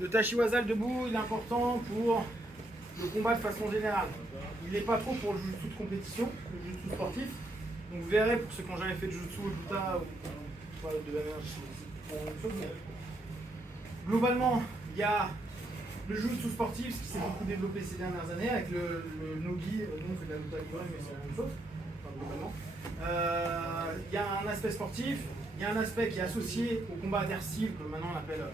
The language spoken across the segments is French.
Le Tashiwaza debout, il est important pour le combat de façon générale. Il n'est pas trop pour le jiu-jitsu de compétition, le jiu-jitsu sportif. Donc vous verrez, pour ceux qui n'ont jamais fait de jiu-jitsu au juta, ou de la même chose, mais globalement, il y a le jiu-jitsu sportif, ce qui s'est beaucoup développé ces dernières années, avec le nogi, nous on fait de la luta libre, mais c'est la même chose, enfin, globalement. Il y a un aspect sportif, il y a un aspect qui est associé au combat interstyle, que maintenant on appelle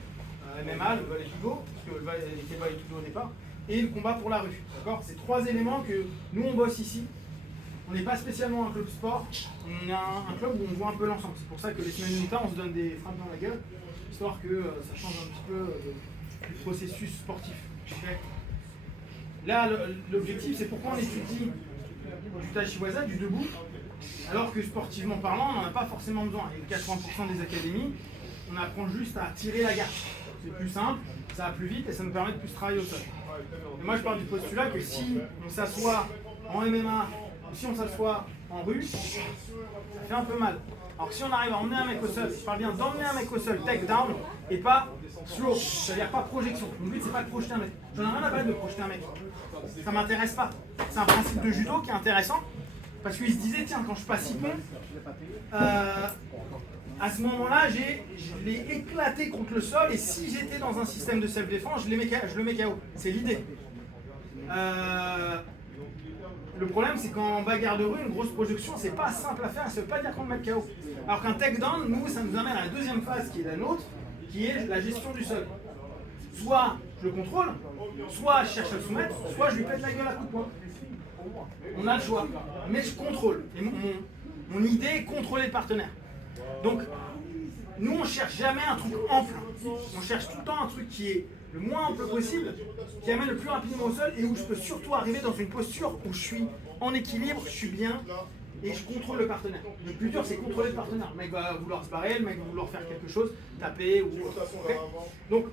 MMA, le Vale-Kido, parce que le était Vale-Kido au départ, et le combat pour la rue. C'est trois éléments que nous on bosse ici. On n'est pas spécialement un club sport, on est un club où on voit un peu l'ensemble. C'est pour ça que les semaines Unita, on se donne des frappes dans la gueule, histoire que ça change un petit peu du processus sportif. Okay. Là, l'objectif, c'est pourquoi on étudie du Tashiwaza, du debout, alors que sportivement parlant, on n'en a pas forcément besoin. Et 80% des académies, on apprend juste à tirer la garde. C'est plus simple, ça va plus vite et ça nous permet de plus travailler au sol. Et moi, je pars du postulat que si on s'assoit en MMA, ou si on s'assoit en rue, ça fait un peu mal. Alors si on arrive à emmener un mec au sol, je parle bien d'emmener un mec au sol, take down, et pas slow, c'est-à-dire pas projection. Le but c'est pas de projeter un mec. J'en ai rien à battre de projeter un mec. Ça m'intéresse pas. C'est un principe de judo qui est intéressant, parce qu'il se disait, tiens, quand je passe Ippon, à ce moment-là, je l'ai éclaté contre le sol, et si j'étais dans un système de self-défense, je le mets KO. C'est l'idée. Le problème, c'est qu'en bagarre de rue, une grosse projection, c'est pas simple à faire, ça veut pas dire qu'on le met KO. Alors qu'un takedown, nous, ça nous amène à la deuxième phase qui est la nôtre, qui est la gestion du sol. Soit je le contrôle, soit je cherche à le soumettre, soit je lui pète la gueule à coups de poing. On a le choix, mais je contrôle. Et mon idée est contrôler le partenaire. Donc, nous, on cherche jamais un truc ample. On cherche tout le temps un truc qui est le moins ample possible, qui amène le plus rapidement au sol et où je peux surtout arriver dans une posture où je suis en équilibre, je suis bien et je contrôle le partenaire. Le plus dur, c'est contrôler le partenaire. Le mec va vouloir se barrer, le mec va vouloir faire quelque chose, taper ou okay. Donc,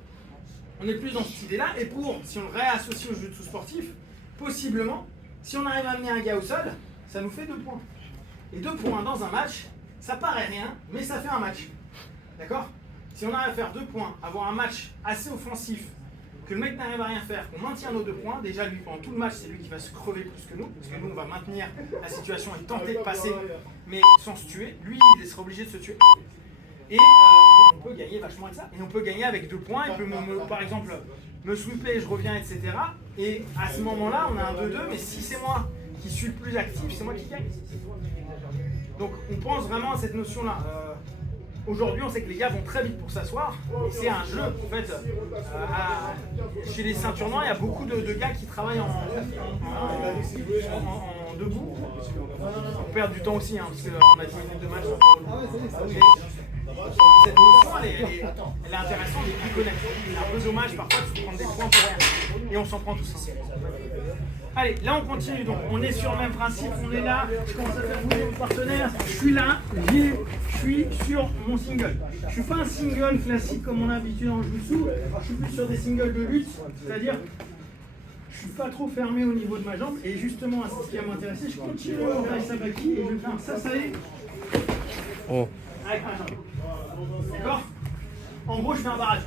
on est plus dans cette idée-là. Et si on le réassocie au jiu-jitsu sportif, possiblement, si on arrive à amener un gars au sol, ça nous fait 2 points. Et 2 points dans un match, ça paraît rien, mais ça fait un match. D'accord ? Si on arrive à faire 2 points, avoir un match assez offensif, que le mec n'arrive à rien faire, qu'on maintient nos 2 points, déjà lui pendant tout le match c'est lui qui va se crever plus que nous, parce que nous on va maintenir la situation et tenter de passer, mais sans se tuer, lui il sera obligé de se tuer. Et on peut gagner vachement avec ça, et on peut gagner avec 2 points, il peut par exemple me sweeper, je reviens, etc. Et à ce moment-là on a un 2-2, mais si c'est moi qui suis le plus actif, c'est moi qui gagne. Donc on pense vraiment à cette notion-là. Aujourd'hui, on sait que les gars vont très vite pour s'asseoir. C'est un jeu, en fait. Chez les ceintures noires, il y a beaucoup de gars qui travaillent en debout. On perd du temps aussi, hein, parce qu'on a 10 minutes de match. Cette notion, elle est intéressante et à connaître. C'est un peu dommage parfois de se prendre des points pour rien. Et on s'en prend tous. Allez, là on continue, donc on est sur le même principe, on est là, je commence à faire bouger mon partenaire, je suis là, je suis sur mon single. Je ne suis pas un single classique comme on a l'habitude en jiu-jitsu, je suis plus sur des singles de lutte, c'est-à-dire je ne suis pas trop fermé au niveau de ma jambe, et justement, c'est ce qui va m'intéresser, je continue mon Kai Sabaki et je vais faire ça salé avec ma jambe. D'accord ? En gros, je fais un barrage.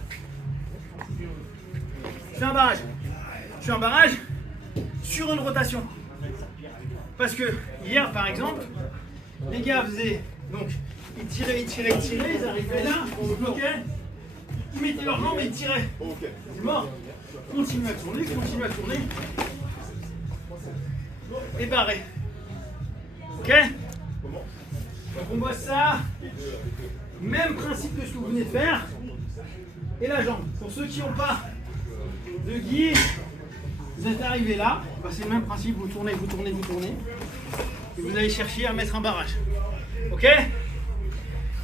Je fais un barrage sur une rotation. Parce que hier par exemple, les gars faisaient, donc ils tiraient, ils arrivaient là, on se bloquait, ils mettaient leurs jambes et ils tiraient. C'est mort. Continue à tourner, et barré. Ok ? Donc on bosse ça, même principe que ce que vous venez de faire, et la jambe. Pour ceux qui n'ont pas de guide, vous êtes arrivé là, bah c'est le même principe, vous tournez, et vous allez chercher à mettre un barrage. Ok ?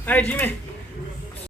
Allez Jimmy.